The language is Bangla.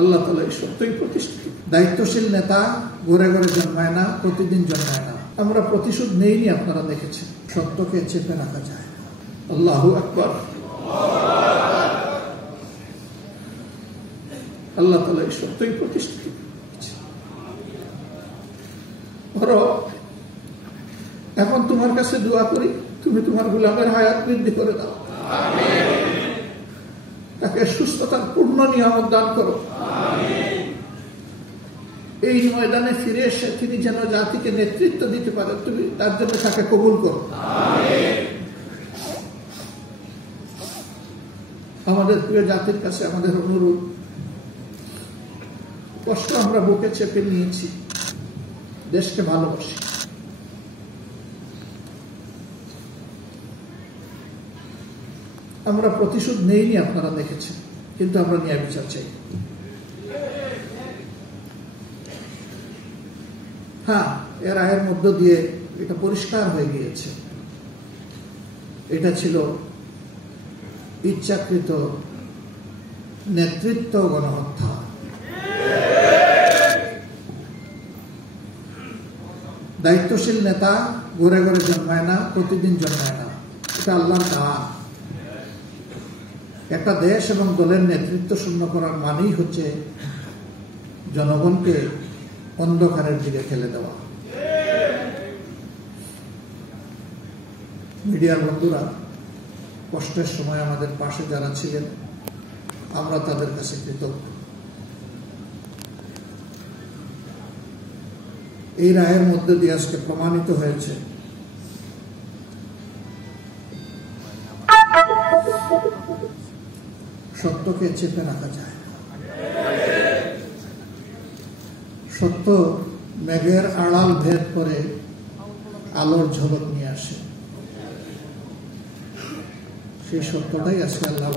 আল্লাহ তাআলা এই সত্যই প্রতিষ্ঠিত। দায়িত্বশীল নেতা ঘরে ঘরে জন্মায় না, প্রতিদিন জন্মায় না। আমরা প্রতিশোধ নেইনি, আপনারা দেখেছেন। সত্যকে চেপে রাখা যায় না। আল্লাহু আকবার। আল্লাহ তাআলা এই সত্যই প্রতিষ্ঠিত। ধরো, এখন তোমার কাছে দোয়া করি, তুমি তোমার গোলামের হায়াত বৃদ্ধি করে দাও, তাকে সুস্থতার পূর্ণ নিয়ামত দান করো। এই ময়দানে ফিরে এসে তিনি যেন জাতিকে নেতৃত্ব দিতে পারে, তুমি তার জন্য তাকে কবুল করো। আমাদের প্রিয় জাতির কাছে আমাদের অনুরোধ, কষ্ট আমরা বুকে চেপে নিয়েছি, দেশকে ভালোবাসি। আমরা প্রতিশোধ নেইনি, আপনারা দেখেছেন, কিন্তু আমরা ন্যায় বিচার চাই। হ্যাঁ, এর রায়ের মধ্য দিয়ে এটা পরিষ্কার হয়ে গিয়েছে, এটা ছিল ইচ্ছাকৃত নেতৃত্ব গণহত্যা। দায়িত্বশীল নেতা ঘরে ঘরে জন্মায় না, প্রতিদিন জন্মায় না। এটা আল্লাহর দান। একটা দেশ এবং দলের নেতৃত্ব শূন্য করার মানেই হচ্ছে জনগণকে অন্ধকারের দিকে ঠেলে দেওয়া। মিডিয়ার বন্ধুরা, কষ্টের সময় আমাদের পাশে যারা ছিলেন, আমরা তাদের কাছে কৃতজ্ঞ। এই রায়ের মধ্যে দিয়ে আজকে প্রমাণিত হয়েছে সত্যকে চেপে রাখা যায় না। সত্য মেঘের আড়াল ভেদ করে আলোর ঝলক নিয়ে আসে। সেই সত্যটাই আজকে আল্লাহ